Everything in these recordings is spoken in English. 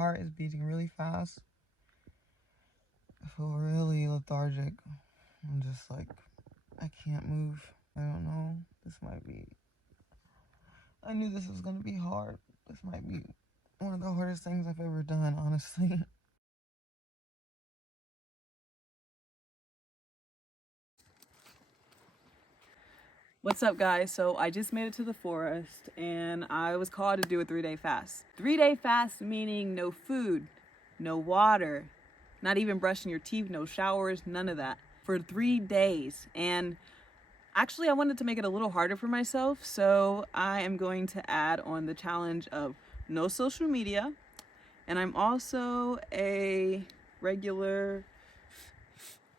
heart is beating really fast. I feel really lethargic. I'm just like, I can't move. I don't know. I knew this was gonna be hard. This might be one of the hardest things I've ever done, honestly. What's up, guys? So I just made it to the forest and I was called to do a 3-day fast. 3-day fast meaning no food, no water, not even brushing your teeth, no showers, none of that for 3 days. And actually, I wanted to make it a little harder for myself, so I am going to add on the challenge of no social media. And I'm also a regular,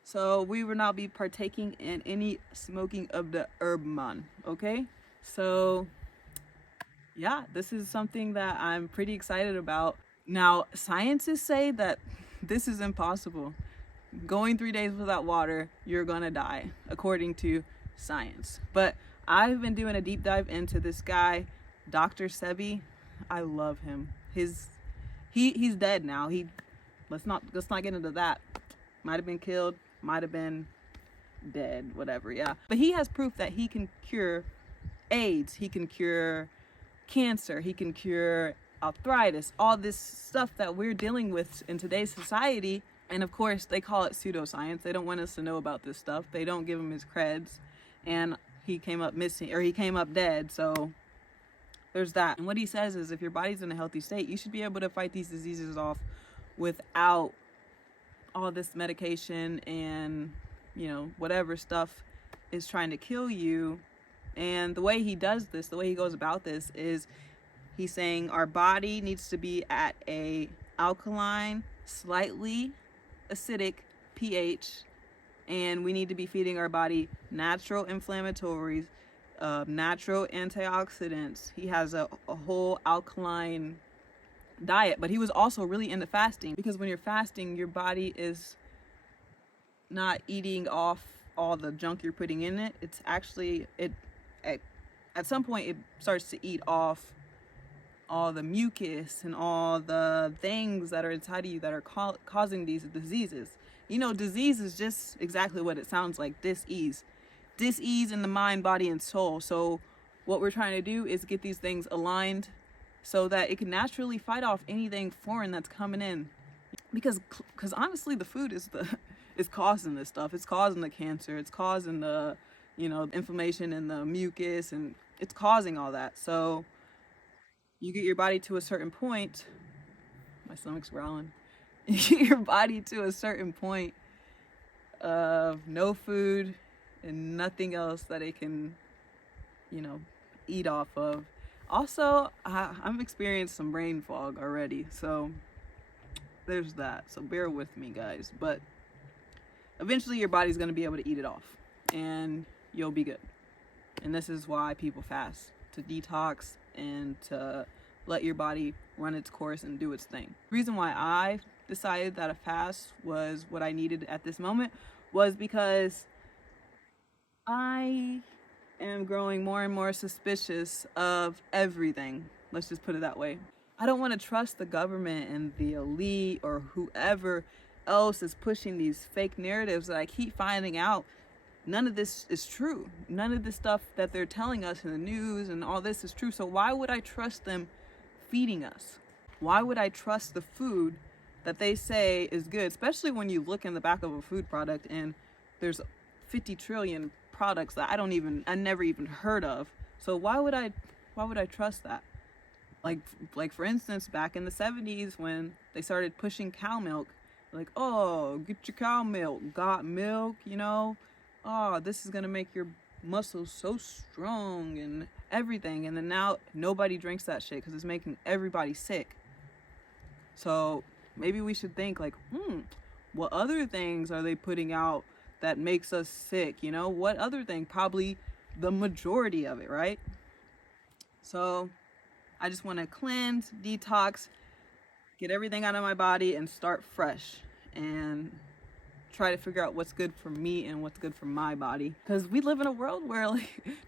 so we will not be partaking in any smoking of the herb man, okay? So yeah, this is something that I'm pretty excited about. Now, scientists say that this is impossible. Going 3 days without water, you're gonna die, according to science. But I've been doing a deep dive into this guy, Dr. Sebi. I love him. He's dead now. Let's not get into that. Might have been killed, might have been dead, whatever, yeah. But he has proof that he can cure AIDS, he can cure cancer, he can cure arthritis, all this stuff that we're dealing with in today's society. And of course, they call it pseudoscience. They don't want us to know about this stuff. They don't give him his creds. And he came up missing, or he came up dead. So there's that. And what he says is if your body's in a healthy state, you should be able to fight these diseases off without all this medication and, whatever stuff is trying to kill you. And the way he does this, the way he goes about this is he's saying our body needs to be at a alkaline, slightly acidic pH, and we need to be feeding our body natural inflammatories, natural antioxidants. He has a whole alkaline diet, but he was also really into fasting, because when you're fasting, your body is not eating off all the junk you're putting in it. It's actually, at some point it starts to eat off all the mucus and all the things that are inside of you that are causing these diseases. Disease is just exactly what it sounds like, dis-ease in the mind, body, and soul. So what we're trying to do is get these things aligned so that it can naturally fight off anything foreign that's coming in. Because honestly, the food is causing this stuff. It's causing the cancer. It's causing the, inflammation and the mucus, and it's causing all that. So you get your body to a certain point. My stomach's growling. You get your body to a certain point of no food and nothing else that it can, eat off of. Also, I'm experiencing some brain fog already, so there's that. So bear with me, guys. But eventually your body's going to be able to eat it off and you'll be good. And this is why people fast, to detox and to let your body run its course and do its thing. The reason why I decided that a fast was what I needed at this moment was because I am growing more and more suspicious of everything. Let's just put it that way. I don't want to trust the government and the elite or whoever else is pushing these fake narratives that I keep finding out. None of this is true. None of the stuff that they're telling us in the news and all this is true. So why would I trust them feeding us? Why would I trust the food that they say is good, especially when you look in the back of a food product and there's 50 trillion products that I never even heard of. So why would I trust that? Like for instance, back in the 70s when they started pushing cow milk, like, oh, get your cow milk, got milk, oh, this is gonna make your muscles so strong and everything. And then now nobody drinks that shit because it's making everybody sick. So maybe we should think like, what other things are they putting out that makes us sick? What other thing? Probably the majority of it, right? So I just want to cleanse, detox, get everything out of my body and start fresh and try to figure out what's good for me and what's good for my body. Because we live in a world where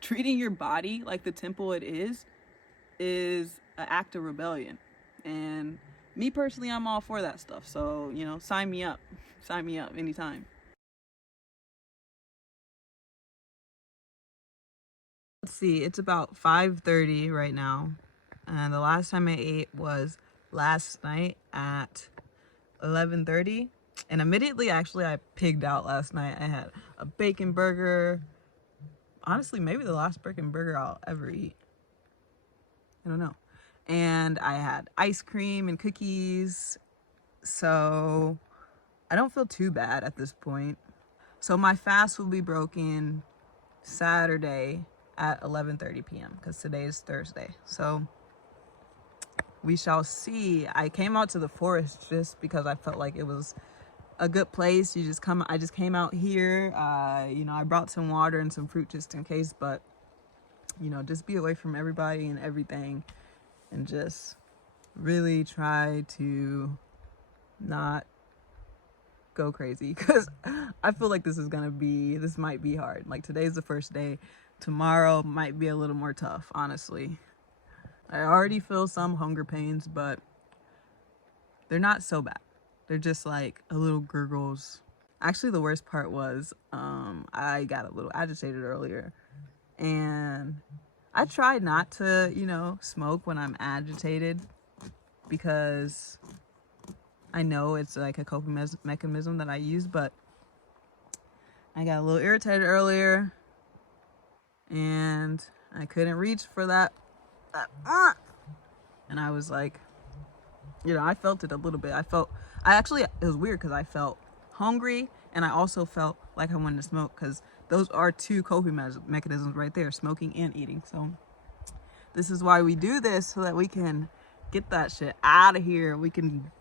treating your body like the temple it is an act of rebellion. And Me personally, I'm all for that stuff. So, you know, sign me up. Sign me up anytime. Let's see, it's about 5:30 right now. And the last time I ate was last night at 11:30. And immediately, actually, I pigged out last night. I had a bacon burger. Honestly, maybe the last bacon burger I'll ever eat. I don't know. And I had ice cream and cookies. So I don't feel too bad at this point. So my fast will be broken Saturday at 11:30 p.m. because today is Thursday. So we shall see. I came out to the forest just because I felt like it was a good place. I just came out here. You know, I brought some water and some fruit just in case, but you know, just be away from everybody and everything and just really try to not go crazy because I feel like this might be hard. Like today's the first day. Tomorrow might be a little more tough, honestly. I already feel some hunger pains, but they're not so bad. They're just like a little gurgles. Actually, the worst part was I got a little agitated earlier, and I try not to, you know, smoke when I'm agitated because I know it's like a coping mechanism that I use, but I got a little irritated earlier and I couldn't reach for and I was like, you know, I felt it a little bit. It was weird because I felt hungry and I also felt like I wanted to smoke because those are two coping mechanisms right there, smoking and eating. So this is why we do this, so that we can get that shit out of here. We can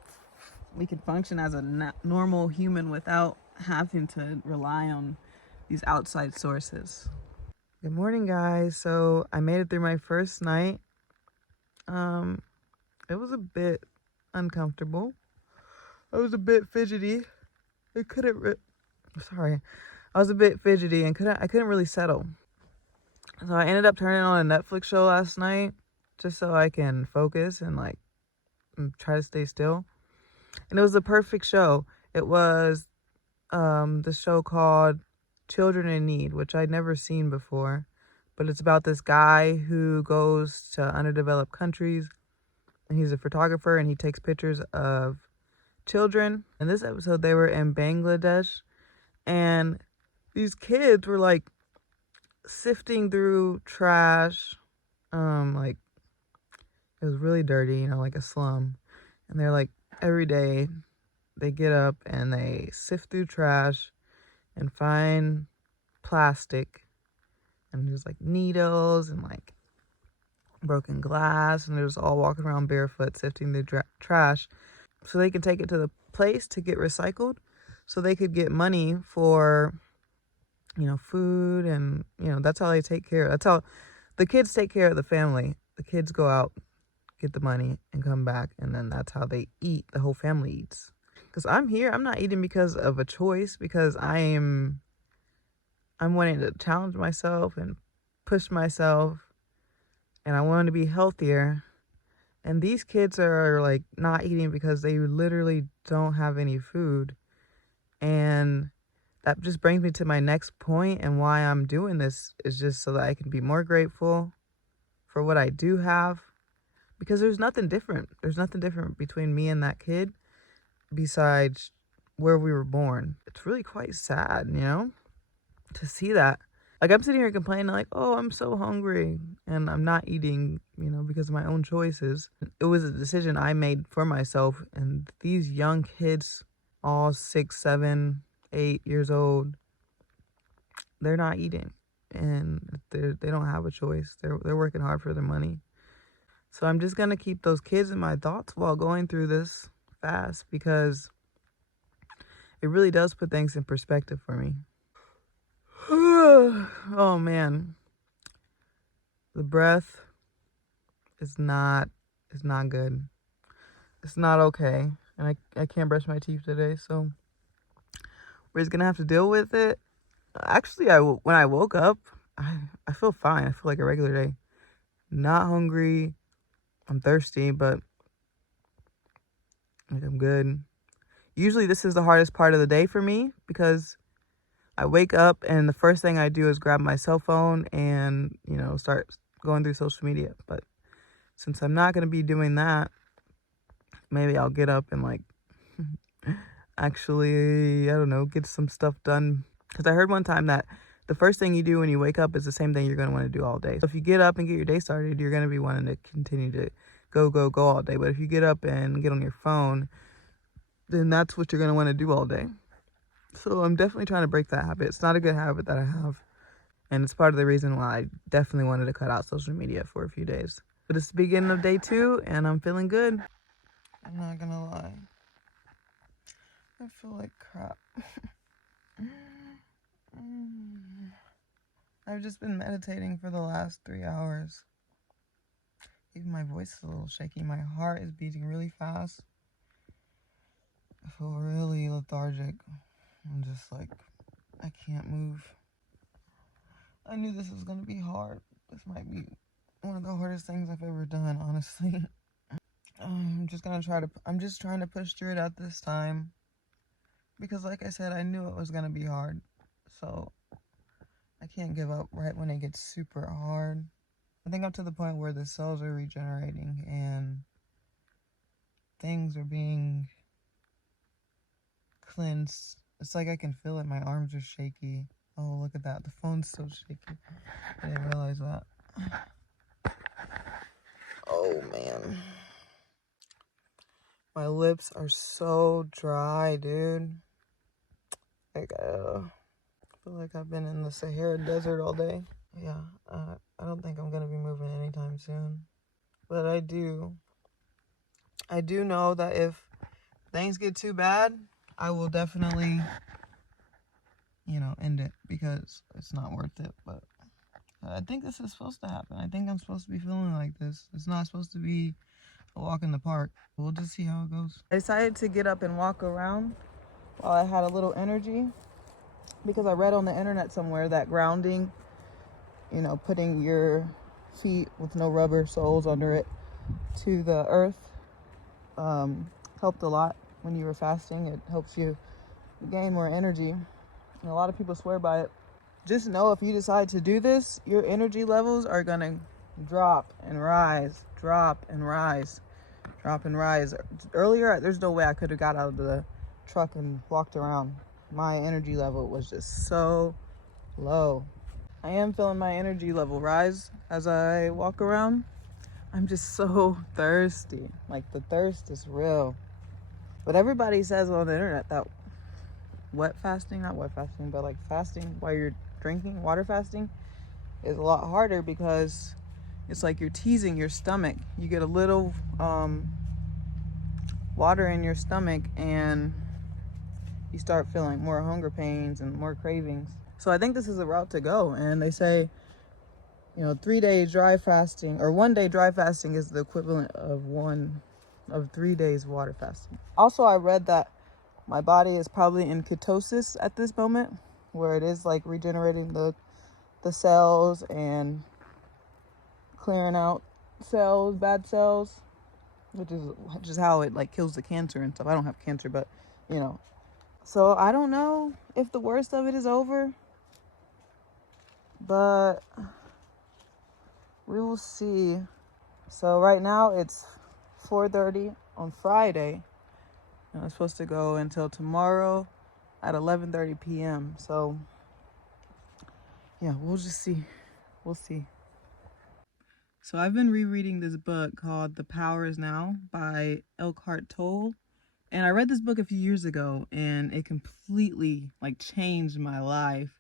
function as a normal human without having to rely on these outside sources. Good morning, guys. So I made it through my first night. It was a bit uncomfortable. I was a bit fidgety. I couldn't. Sorry, I was a bit fidgety and I couldn't really settle. So I ended up turning on a Netflix show last night just so I can focus and like try to stay still. And it was the perfect show. It was the show called Children in Need, which I'd never seen before. But it's about this guy who goes to underdeveloped countries and he's a photographer and he takes pictures of children. In this episode, they were in Bangladesh and these kids were like sifting through trash. Like it was really dirty, you know, like a slum. And they're like every day they get up and they sift through trash and find plastic and there's like needles and like broken glass and they're just all walking around barefoot sifting the trash so they can take it to the place to get recycled so they could get money for, you know, food. And you know, that's how the kids take care of the family. The kids go out, get the money and come back, and then that's how they eat. The whole family eats. Because I'm here, I'm not eating because of a choice, because I'm wanting to challenge myself and push myself, and I want to be healthier. And these kids are like not eating because they literally don't have any food. And that just brings me to my next point, and why I'm doing this is just so that I can be more grateful for what I do have. Because there's nothing different. There's nothing different between me and that kid besides where we were born. It's really quite sad, you know, to see that. Like, I'm sitting here complaining like, oh, I'm so hungry and I'm not eating, you know, because of my own choices. It was a decision I made for myself. And these young kids, all 6, 7, 8 years old, they're not eating and they don't have a choice. They're working hard for their money. So I'm just going to keep those kids in my thoughts while going through this fast, because it really does put things in perspective for me. Oh man, the breath is not good. It's not okay, and I can't brush my teeth today, so we're just gonna have to deal with it. Actually, when I woke up, I feel fine. I feel like a regular day. Not hungry. I'm thirsty, but Like, I'm good. Usually this is the hardest part of the day for me because I wake up and the first thing I do is grab my cell phone and, start going through social media. But since I'm not going to be doing that, maybe I'll get up and like actually, I don't know, get some stuff done. Because I heard one time that the first thing you do when you wake up is the same thing you're going to want to do all day. So if you get up and get your day started, you're going to be wanting to continue to go, go, go all day. But if you get up and get on your phone, then that's what you're going to want to do all day. So I'm definitely trying to break that habit. It's not a good habit that I have. And it's part of the reason why I definitely wanted to cut out social media for a few days. But it's the beginning of day 2 and I'm feeling good. I'm not going to lie. I feel like crap. I've just been meditating for the last 3 hours. Even my voice is a little shaky. My heart is beating really fast. I feel really lethargic. I'm just like, I can't move. I knew this was going to be hard. This might be one of the hardest things I've ever done, honestly. I'm just trying to push through it at this time. Because like I said, I knew it was going to be hard. So I can't give up right when it gets super hard. I think I'm to the point where the cells are regenerating and things are being cleansed. It's like I can feel it. My arms are shaky. Oh, look at that. The phone's still shaky. I didn't realize that. Oh, man. My lips are so dry, dude. Like, I feel like I've been in the Sahara Desert all day. Yeah, I don't think I'm going to be moving anytime soon. But I do know that if things get too bad, I will definitely, end it because it's not worth it. But I think this is supposed to happen. I think I'm supposed to be feeling like this. It's not supposed to be a walk in the park. We'll just see how it goes. I decided to get up and walk around while I had a little energy because I read on the internet somewhere that grounding, putting your feet with no rubber soles under it to the earth helped a lot when you were fasting. It helps you gain more energy. And a lot of people swear by it. Just know if you decide to do this, your energy levels are going to drop and rise, drop and rise, drop and rise. Earlier, there's no way I could have got out of the truck and walked around. My energy level was just so low. I am feeling my energy level rise as I walk around. I'm just so thirsty. Like, the thirst is real. But everybody says on the internet that not wet fasting, but like fasting while you're drinking, water fasting, is a lot harder because it's like you're teasing your stomach. You get a little water in your stomach and you start feeling more hunger pains and more cravings. So I think this is a route to go. And they say, 3 days dry fasting or 1 day dry fasting is the equivalent of 3 days water fasting. Also, I read that my body is probably in ketosis at this moment, where it is like regenerating the cells and clearing out cells, bad cells, which is how it like kills the cancer and stuff. I don't have cancer, but So I don't know if the worst of it is over, but we will see. So right now it's 4:30 on Friday. And I'm supposed to go until tomorrow at 11:30 p.m. So yeah, we'll just see. We'll see. So I've been rereading this book called The Power Is Now by Eckhart Tolle. And I read this book a few years ago and it completely like changed my life.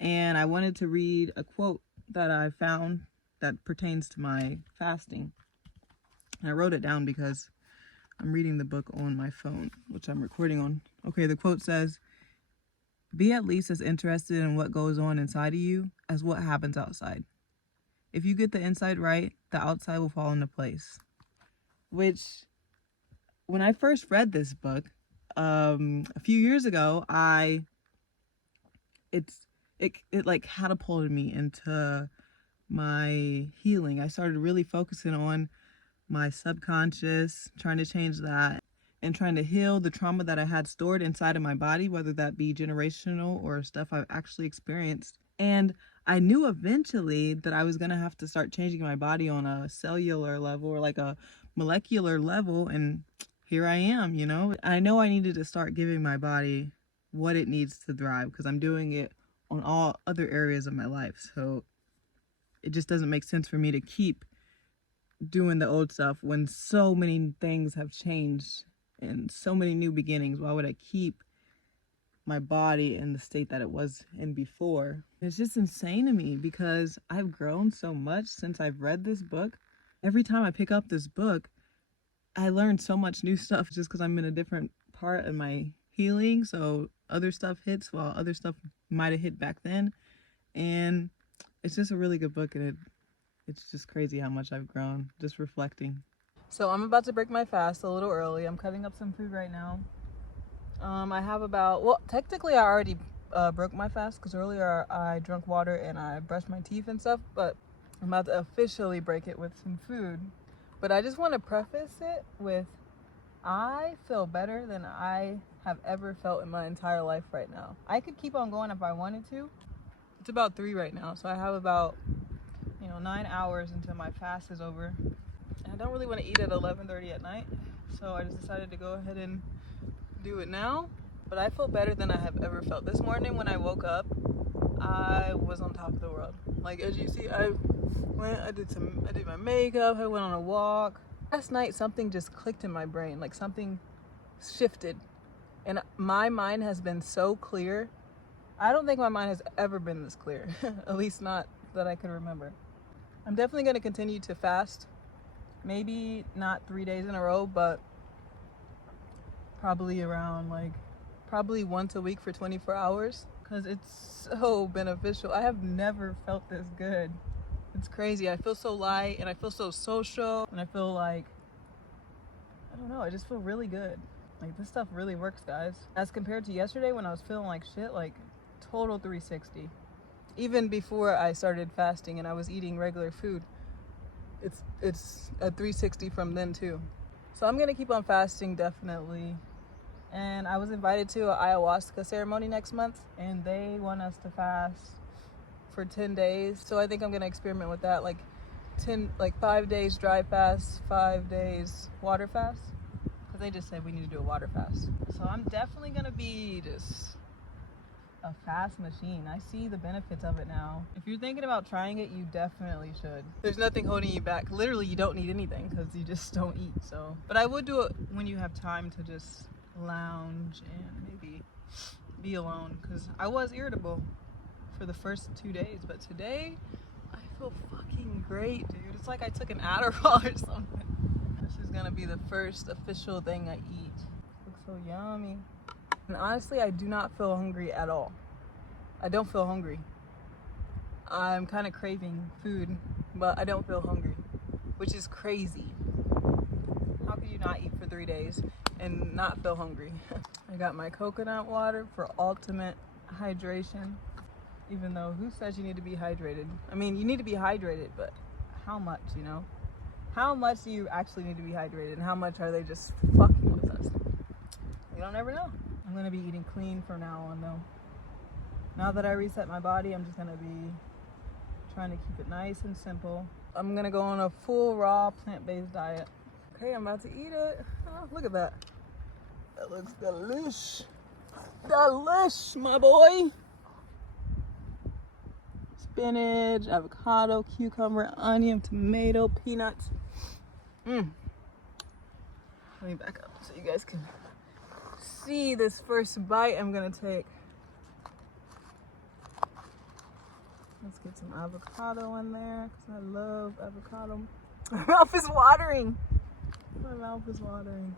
And I wanted to read a quote that I found that pertains to my fasting. And I wrote it down because I'm reading the book on my phone, which I'm recording on. Okay, the quote says, "Be at least as interested in what goes on inside of you as what happens outside. If you get the inside right, the outside will fall into place." Which, when I first read this book, a few years ago, it like catapulted me into my healing. I started really focusing on my subconscious, trying to change that. and trying to heal the trauma that I had stored inside of my body, whether that be generational or stuff I've actually experienced. And I knew eventually that I was going to have to start changing my body on a cellular level or like a molecular level. And here I am, you know. I know I needed to start giving my body what it needs to thrive because I'm doing it on all other areas of my life. So it just doesn't make sense for me to keep doing the old stuff when so many things have changed and so many new beginnings. Why would I keep my body in the state that it was in before? It's just insane to me because I've grown so much since I've read this book. Every time I pick up this book, I learn so much new stuff just because I'm in a different part of my healing. So other stuff hits while other stuff might have hit back then. And it's just a really good book, and it's just crazy how much I've grown just reflecting. So I'm about to break my fast a little early. I'm cutting up some food right now. I have about, well, technically I already broke my fast because earlier I drank water and I brushed my teeth and stuff, but I'm about to officially break it with some food. But I just want to preface it with, I feel better than I have ever felt in my entire life right now. I could keep on going if I wanted to. It's about 3 right now, so I have about 9 hours until my fast is over. And I don't really want to eat at 11:30 at night, so I just decided to go ahead and do it now. But I feel better than I have ever felt. This morning when I woke up, I was on top of the world. Like, as you see, I did my makeup, I went on a walk. Last night something just clicked in my brain, like something shifted, and my mind has been so clear. I don't think my mind has ever been this clear, at least not that I can remember. I'm definitely going to continue to fast. Maybe not 3 days in a row, but probably probably once a week for 24 hours because it's so beneficial. I have never felt this good. It's crazy. I feel so light and I feel so social, and I feel like, I don't know, I just feel really good. Like, this stuff really works, guys. As compared to yesterday when I was feeling like shit, like total 360. Even before I started fasting and I was eating regular food, it's a 360 from then too. So I'm gonna keep on fasting, definitely. And I was invited to an ayahuasca ceremony next month, and they want us to fast for 10 days. So I think I'm gonna experiment with that, like 5 days dry fast, 5 days water fast, because they just said we need to do a water fast. So I'm definitely gonna be just a fast machine. I see the benefits of it now. If you're thinking about trying it, you definitely should. There's nothing holding you back. Literally, you don't need anything because you just don't eat. So, but I would do it when you have time to just lounge and maybe be alone, because I was irritable for the first 2 days, but today I feel fucking great, dude. It's like I took an Adderall or something. This is gonna be the first official thing I eat. Looks so yummy. And honestly, I do not feel hungry at all. I don't feel hungry. I'm kind of craving food, but I don't feel hungry, which is crazy. How could you not eat for 3 days and not feel hungry? I got my coconut water for ultimate hydration, even though who says you need to be hydrated? I mean, you need to be hydrated, but how much, you know? How much do you actually need to be hydrated, and how much are they just fucking with us? You don't ever know. I'm gonna be eating clean from now on, though. Now that I reset my body, I'm just gonna be trying to keep it nice and simple. I'm gonna go on a full raw plant-based diet. Okay, I'm about to eat it. Oh, look at that. That looks delish. Delish, my boy. Spinach, avocado, cucumber, onion, tomato, peanuts. Let me back up so you guys can see this first bite I'm gonna take. Let's get some avocado in there because I love avocado. My mouth is watering. My mouth is watering.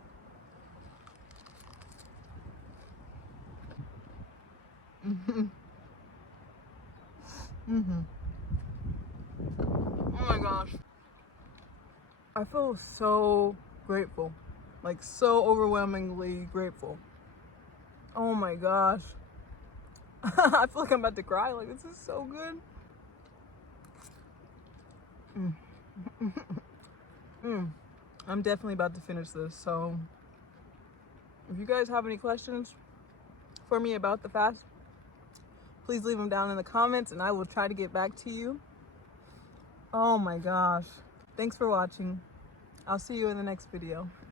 Oh my gosh. I feel so grateful. Like, so overwhelmingly grateful. Oh my gosh. I feel like I'm about to cry. Like, this is so good. I'm definitely about to finish this, so If you guys have any questions for me about the fast, please leave them down in the comments and I will try to get back to you. Oh my gosh. Thanks for watching. I'll see you in the next video.